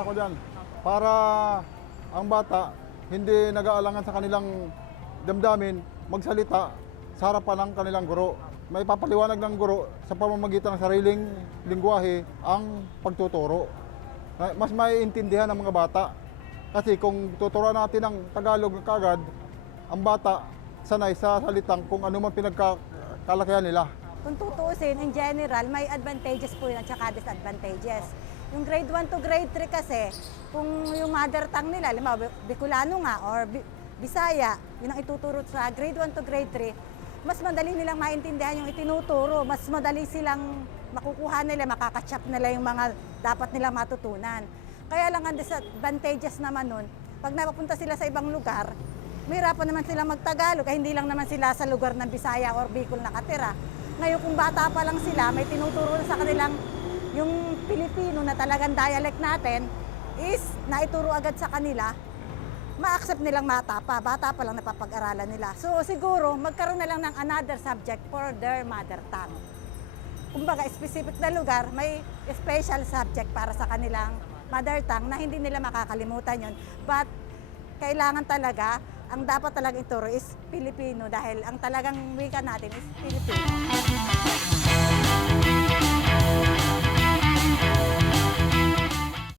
ako dyan. Para ang bata hindi nag-aalangan sa kanilang damdamin magsalita sa harapan ng kanilang guro. May papaliwanag ng guro sa pamamagitan ng sariling lingwahe ang pagtuturo. Mas maiintindihan ng mga bata. Kasi kung tuturuan natin ng Tagalog kagad, ang bata sanay sa salitang kung ano man pinagkakalakihan nila. Kung tutuusin, in general, may advantages po yun at saka disadvantages. Yung grade 1 to grade 3 kasi, kung yung mother tongue nila, lima, Bicolano nga or Bi- Bisaya, yun ang ituturo sa grade 1 to grade 3, mas madali nilang maintindihan yung itinuturo, mas madali silang makukuha nila, makakachap nila yung mga dapat nilang matutunan. Kaya lang ang disadvantages naman nun, pag napapunta sila sa ibang lugar, mahirapan naman sila magtagalog, ay hindi lang naman sila sa lugar ng Bisaya or Bicol nakatira. Ngayon kung bata pa lang sila, may tinuturo na sa kanilang yung Pilipino na talagang dialect natin is naituro agad sa kanila, ma-accept nilang mata pa, bata pa lang napapag-aralan nila. So siguro magkaroon na lang ng another subject for their mother tongue. Kumbaga, specific na lugar, may special subject para sa kanilang mother tongue na hindi nila makakalimutan yon. But kailangan talaga, ang dapat talagang ituro is Filipino dahil ang talagang wika natin is Filipino.